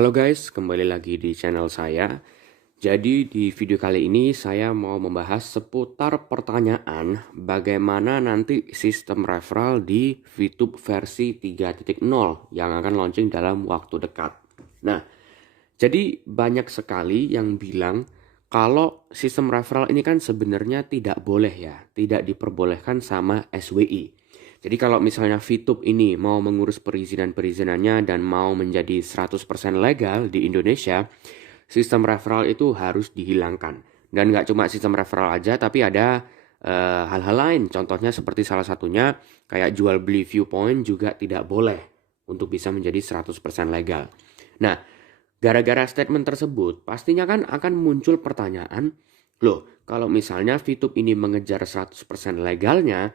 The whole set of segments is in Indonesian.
Halo guys, kembali lagi di channel saya. Jadi di video kali ini saya mau membahas seputar pertanyaan bagaimana nanti sistem referral di VTube versi 3.0 yang akan launching dalam waktu dekat. Nah, jadi banyak sekali yang bilang kalau sistem referral ini kan sebenarnya tidak boleh ya, tidak diperbolehkan sama SWI. Jadi kalau misalnya VTube ini mau mengurus perizinan-perizinannya dan mau menjadi 100% legal di Indonesia, sistem referral itu harus dihilangkan. Dan nggak cuma sistem referral aja, tapi ada hal-hal lain. Contohnya seperti salah satunya kayak jual beli viewpoint juga tidak boleh untuk bisa menjadi 100% legal. Nah, gara-gara statement tersebut, pastinya kan akan muncul pertanyaan, loh, kalau misalnya VTube ini mengejar 100% legalnya,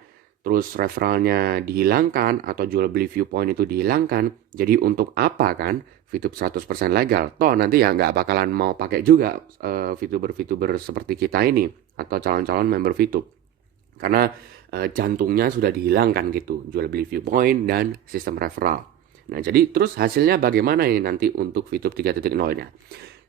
terus referralnya dihilangkan atau jual beli viewpoint itu dihilangkan, jadi untuk apa kan VTube 100% legal? Toh nanti ya nggak bakalan mau pakai juga VTuber-VTuber seperti kita ini atau calon-calon member VTube. Karena jantungnya sudah dihilangkan gitu, jual beli viewpoint dan sistem referral. Nah, jadi terus hasilnya bagaimana ini nanti untuk VTube 3.0-nya?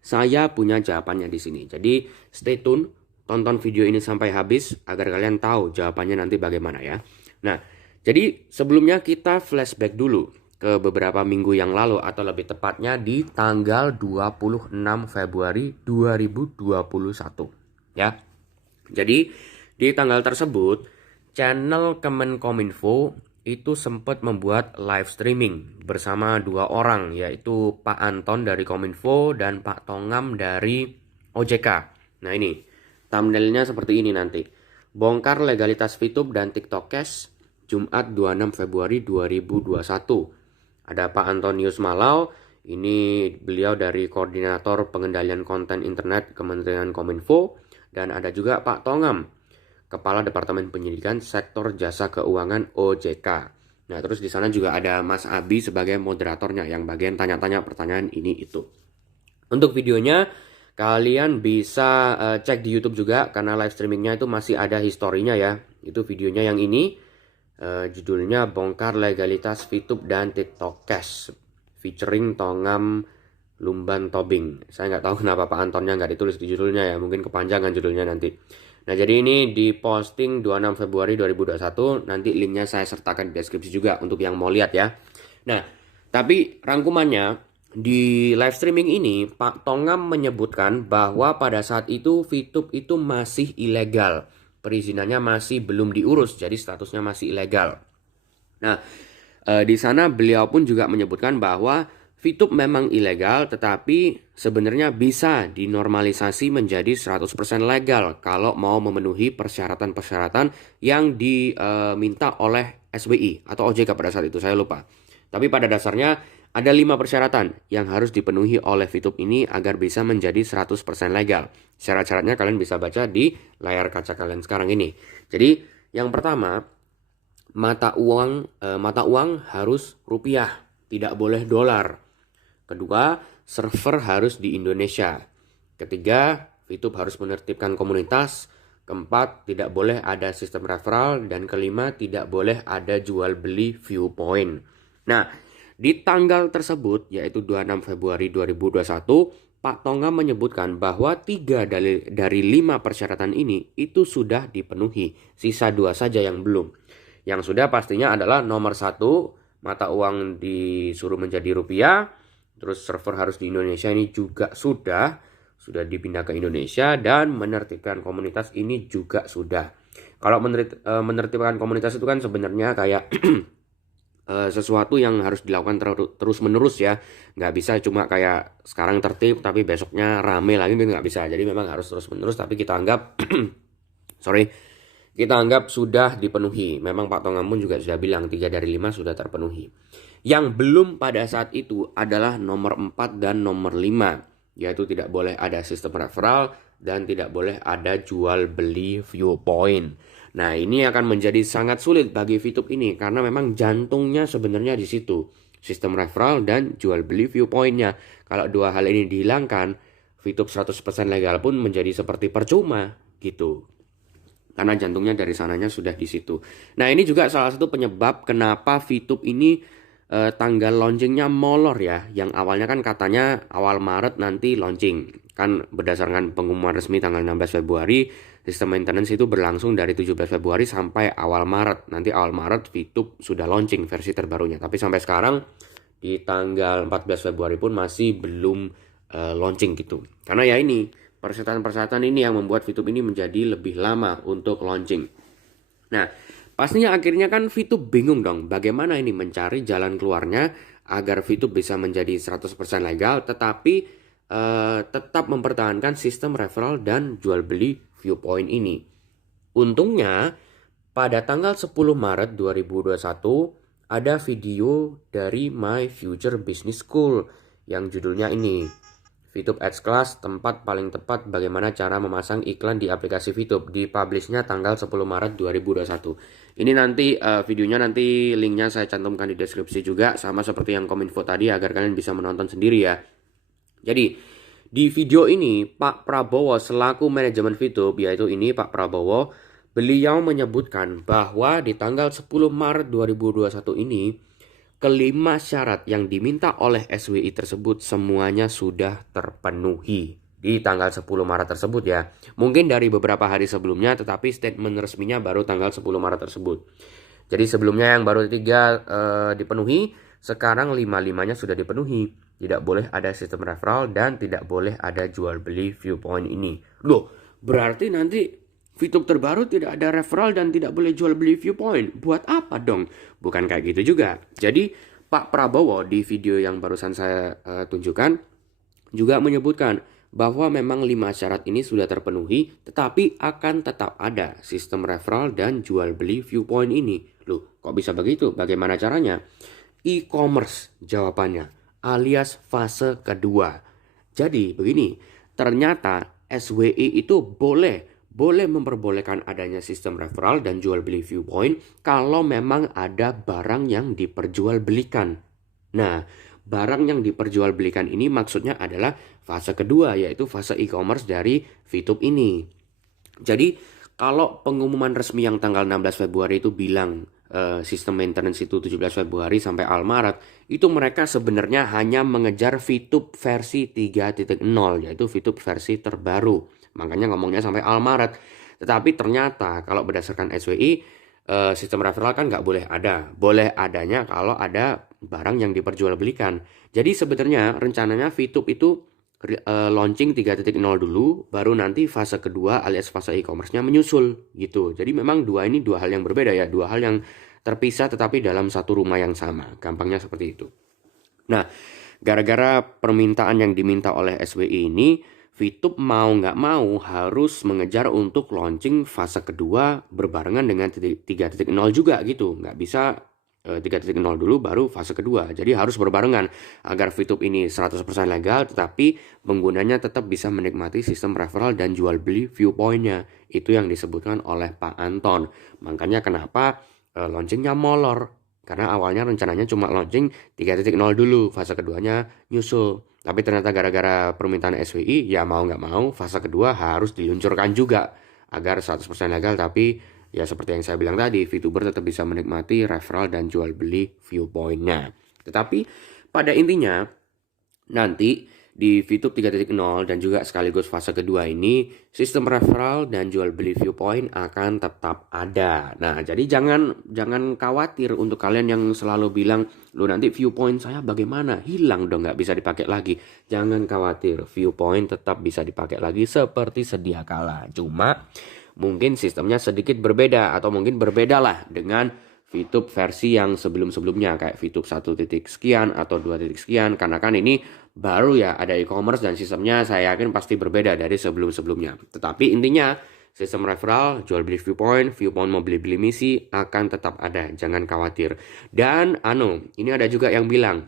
Saya punya jawabannya di sini. Jadi stay tune, tonton video ini sampai habis agar kalian tahu jawabannya nanti bagaimana ya. Nah, jadi sebelumnya kita flashback dulu ke beberapa minggu yang lalu atau lebih tepatnya di tanggal 26 Februari 2021 ya. Jadi di tanggal tersebut channel Kemenkominfo itu sempat membuat live streaming bersama dua orang, yaitu Pak Anton dari Kominfo dan Pak Tongam dari OJK. Nah ini thumbnailnya seperti ini nanti. Bongkar legalitas VTube dan TikTok Cash, Jumat 26 Februari 2021. Ada Pak Antonius Malau, ini beliau dari Koordinator Pengendalian Konten Internet Kementerian Kominfo. Dan ada juga Pak Tongam, Kepala Departemen Penyidikan Sektor Jasa Keuangan OJK. Nah, terus di sana juga ada Mas Abi sebagai moderatornya yang bagian tanya-tanya pertanyaan ini itu. Untuk videonya kalian bisa cek di YouTube juga karena live streamingnya itu masih ada historinya ya. Itu videonya yang ini, judulnya Bongkar Legalitas VTube dan TikTok Cash featuring Tongam Lumban Tobing. Saya nggak tahu kenapa Pak Antonnya nggak ditulis di judulnya ya, mungkin kepanjangan judulnya nanti. Nah, jadi ini diposting 26 Februari 2021, nanti linknya saya sertakan di deskripsi juga untuk yang mau lihat ya. Nah, tapi rangkumannya di live streaming ini, Pak Tongam menyebutkan bahwa pada saat itu VTube itu masih ilegal. Perizinannya masih belum diurus, jadi statusnya masih ilegal. Nah, di sana beliau pun juga menyebutkan bahwa VTube memang ilegal, tetapi sebenarnya bisa dinormalisasi menjadi 100% legal kalau mau memenuhi persyaratan-persyaratan yang diminta oleh SWI atau OJK pada saat itu, saya lupa. Tapi pada dasarnya ada 5 persyaratan yang harus dipenuhi oleh VTube ini agar bisa menjadi 100% legal. Syarat-syaratnya kalian bisa baca di layar kaca kalian sekarang ini. Jadi yang pertama, mata uang harus rupiah, tidak boleh dolar. Kedua, server harus di Indonesia. Ketiga, VTube harus menertibkan komunitas. Keempat, tidak boleh ada sistem referral. Dan kelima, tidak boleh ada jual beli viewpoint. Nah, di tanggal tersebut, yaitu 26 Februari 2021, Pak Tongam menyebutkan bahwa 3 dari 5 persyaratan ini itu sudah dipenuhi. Sisa 2 saja yang belum. Yang sudah pastinya adalah nomor 1, mata uang disuruh menjadi rupiah. Terus server harus di Indonesia, ini juga sudah dipindah ke Indonesia, dan menertibkan komunitas ini juga sudah. Kalau menertibkan komunitas itu kan sebenarnya kayak sesuatu yang harus dilakukan terus menerus ya, nggak bisa cuma kayak sekarang tertib tapi besoknya rame lagi, nggak bisa. Jadi memang harus terus menerus, tapi kita anggap kita anggap sudah dipenuhi. Memang Pak Tongam pun juga sudah bilang 3 dari 5 sudah terpenuhi. Yang belum pada saat itu adalah nomor 4 dan nomor 5, yaitu tidak boleh ada sistem referral dan tidak boleh ada jual beli viewpoint. Nah, ini akan menjadi sangat sulit bagi VTube ini karena memang jantungnya sebenarnya di situ, sistem referral dan jual beli viewpointnya. Kalau dua hal ini dihilangkan, VTube 100% legal pun menjadi seperti percuma gitu. Karena jantungnya dari sananya sudah di situ. Nah, ini juga salah satu penyebab kenapa VTube ini tanggal launchingnya molor ya. Yang awalnya kan katanya awal Maret nanti launching. Kan berdasarkan pengumuman resmi tanggal 16 Februari, sistem maintenance itu berlangsung dari 17 Februari sampai awal Maret. Nanti awal Maret VTube sudah launching versi terbarunya. Tapi sampai sekarang di tanggal 14 Februari pun masih belum launching gitu. Karena ya ini, persyaratan-persyaratan ini yang membuat VTube ini menjadi lebih lama untuk launching. Nah, pastinya akhirnya kan VTube bingung dong bagaimana ini mencari jalan keluarnya agar VTube bisa menjadi 100% legal tetapi tetap mempertahankan sistem referral dan jual beli Viewpoint ini. Untungnya pada tanggal 10 Maret 2021 ada video dari My Future Business School yang judulnya ini, VTube Ads Class, tempat paling tepat bagaimana cara memasang iklan di aplikasi VTube. Dipublishnya tanggal 10 Maret 2021. Ini nanti videonya nanti linknya saya cantumkan di deskripsi juga, sama seperti yang kominfo tadi agar kalian bisa menonton sendiri ya. Jadi di video ini Pak Prabowo selaku manajemen VTube, yaitu ini Pak Prabowo, beliau menyebutkan bahwa di tanggal 10 Maret 2021 ini kelima syarat yang diminta oleh SWI tersebut semuanya sudah terpenuhi di tanggal 10 Maret tersebut ya. Mungkin dari beberapa hari sebelumnya, tetapi statement resminya baru tanggal 10 Maret tersebut. Jadi sebelumnya yang baru 3 dipenuhi, sekarang 5-5-nya sudah dipenuhi. Tidak boleh ada sistem referral dan tidak boleh ada jual beli Viewpoint ini. Loh, berarti nanti VTube terbaru tidak ada referral dan tidak boleh jual beli Viewpoint. Buat apa dong? Bukan kayak gitu juga. Jadi Pak Prabowo di video yang barusan saya tunjukkan juga menyebutkan bahwa memang 5 syarat ini sudah terpenuhi, tetapi akan tetap ada sistem referral dan jual beli Viewpoint ini. Loh, kok bisa begitu? Bagaimana caranya? E-commerce jawabannya, alias fase kedua. Jadi begini, ternyata SWI itu boleh memperbolehkan adanya sistem referral dan jual beli Viewpoint kalau memang ada barang yang diperjualbelikan. Nah, barang yang diperjualbelikan ini maksudnya adalah fase kedua, yaitu fase e-commerce dari VTube ini. Jadi, kalau pengumuman resmi yang tanggal 16 Februari itu bilang sistem maintenance itu 17 Februari sampai awal Maret, itu mereka sebenarnya hanya mengejar VTube versi 3.0, yaitu VTube versi terbaru. Makanya ngomongnya sampai awal Maret. Tetapi ternyata kalau berdasarkan SWI, sistem referral kan nggak boleh ada. Boleh adanya kalau ada barang yang diperjualbelikan. Jadi sebenarnya rencananya VTube itu launching 3.0 dulu, baru nanti fase kedua alias fase e-commerce-nya menyusul gitu. Jadi memang dua hal yang berbeda ya, dua hal yang terpisah tetapi dalam satu rumah yang sama. Gampangnya seperti itu. Nah, gara-gara permintaan yang diminta oleh SWI ini, VTube mau nggak mau harus mengejar untuk launching fase kedua berbarengan dengan 3.0 juga gitu. Nggak bisa 3.0 dulu baru fase kedua. Jadi harus berbarengan agar VTube ini 100% legal tetapi penggunanya tetap bisa menikmati sistem referral dan jual beli Viewpoint-nya. Itu yang disebutkan oleh Pak Anton. Makanya kenapa launchingnya molor. Karena awalnya rencananya cuma launching 3.0 dulu, fase keduanya nyusul. Tapi ternyata gara-gara permintaan SWI, ya mau nggak mau fase kedua harus diluncurkan juga agar 100% legal, tapi ya seperti yang saya bilang tadi, VTuber tetap bisa menikmati referral dan jual beli Viewpoint-nya. Tetapi pada intinya nanti di VTube 3.0 dan juga sekaligus fase kedua ini, sistem referral dan jual beli Viewpoint akan tetap ada. Nah, jadi jangan khawatir untuk kalian yang selalu bilang, "Loh nanti Viewpoint saya bagaimana? Hilang dong, nggak bisa dipakai lagi." Jangan khawatir, Viewpoint tetap bisa dipakai lagi seperti sedia kala. Cuma mungkin sistemnya sedikit berbeda atau mungkin berbeda lah dengan VTube versi yang sebelum-sebelumnya kayak VTube 1 titik sekian atau 2 titik sekian, karena kan ini baru ya ada e-commerce dan sistemnya saya yakin pasti berbeda dari sebelum-sebelumnya. Tetapi intinya sistem referral, jual beli Viewpoint mau beli-beli misi akan tetap ada, jangan khawatir. Dan ini ada juga yang bilang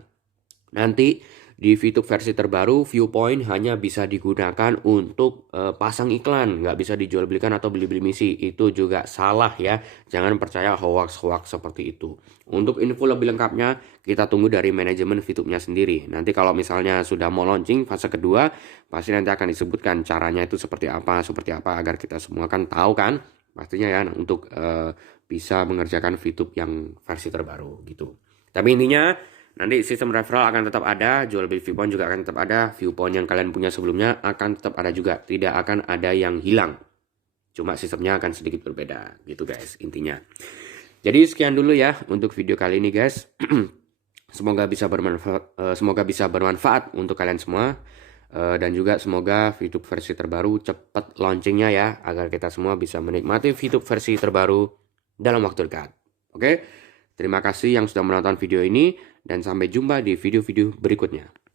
nanti di VTube versi terbaru, Viewpoint hanya bisa digunakan untuk pasang iklan, nggak bisa dijual belikan atau beli-beli misi. Itu juga salah ya, jangan percaya hoax-hoax seperti itu. Untuk info lebih lengkapnya, kita tunggu dari manajemen VTube-nya sendiri. Nanti kalau misalnya sudah mau launching fase kedua, pasti nanti akan disebutkan caranya itu seperti apa, agar kita semua kan tahu kan, pastinya ya untuk bisa mengerjakan VTube yang versi terbaru gitu. Tapi intinya nanti sistem referral akan tetap ada, jual beli viewpoint juga akan tetap ada, viewpoint yang kalian punya sebelumnya akan tetap ada juga, tidak akan ada yang hilang. Cuma sistemnya akan sedikit berbeda gitu guys intinya. Jadi sekian dulu ya untuk video kali ini guys. Semoga bisa bermanfaat untuk kalian semua. Dan juga semoga VTube versi terbaru cepat launchingnya ya, agar kita semua bisa menikmati VTube versi terbaru dalam waktu dekat. Oke, terima kasih yang sudah menonton video ini dan sampai jumpa di video-video berikutnya.